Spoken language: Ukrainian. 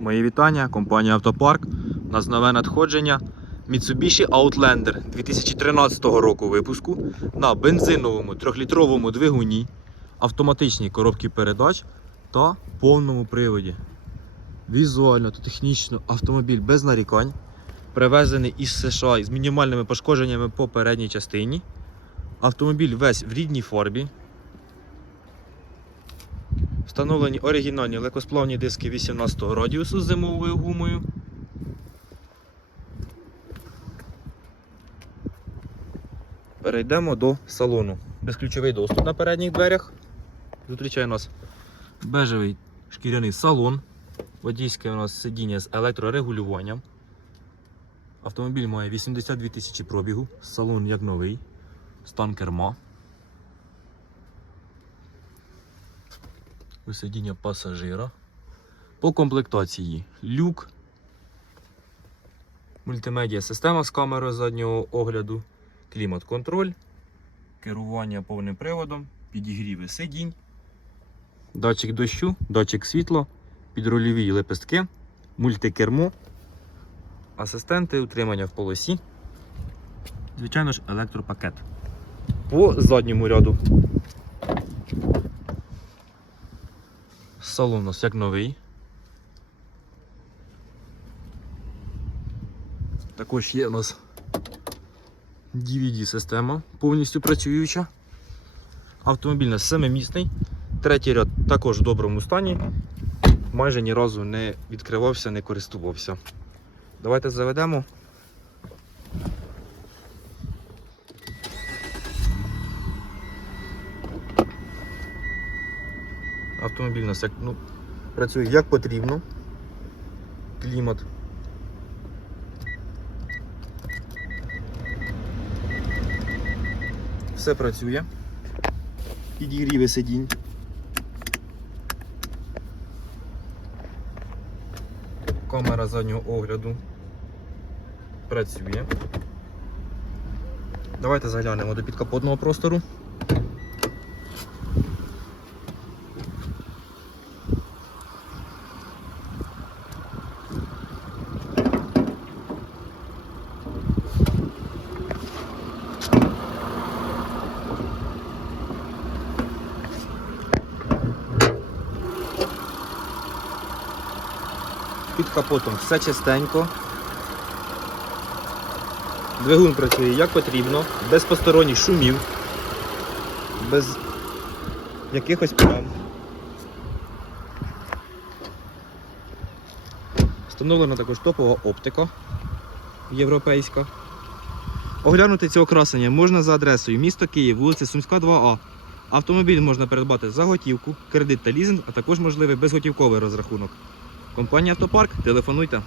Мої вітання, компанія Автопарк. У нас нове надходження. Mitsubishi Outlander 2013 року випуску на бензиновому 3-літровому двигуні, автоматичній коробці передач та повному приводі. Візуально та технічно автомобіль без нарікань. Привезений із США з мінімальними пошкодженнями по передній частині. Автомобіль весь в рідній фарбі. Встановлені оригінальні легкосплавні диски 18 радіусу з зимовою гумою. Перейдемо до салону. Безключовий доступ на передніх дверях. Зустрічає нас бежевий шкіряний салон. Водійське у нас сидіння з електрорегулюванням. Автомобіль має 82 тисячі пробігу, салон як новий, стан керма. Висидіння пасажира. По комплектації люк, мультимедіа система з камерою заднього огляду, клімат-контроль, керування повним приводом, підігріви сидінь, датчик дощу, датчик світла, підрульові лепестки, мультикермо, асистенти утримання в полосі. Звичайно ж, електропакет. По задньому ряду Салон у нас як новий. Також є у нас DVD-система повністю працююча. Автомобіль у нас семимісний. Третій ряд також в доброму стані. Майже ні разу не відкривався, не користувався. Давайте заведемо. Автомобіль у нас ну, працює як потрібно. Клімат. Все працює. Підігріви сидінь. Камера заднього огляду працює. Давайте заглянемо до підкапотного простору. Під капотом все чистенько. Двигун працює як потрібно, без посторонніх шумів, без якихось плям. Встановлена також топова оптика європейська. Оглянути це окрасення можна за адресою місто Київ, вулиця Сумська, 2А. Автомобіль можна придбати за готівку, кредит та лізинг, а також можливий безготівковий розрахунок. Компанія Автопарк, телефонуйте.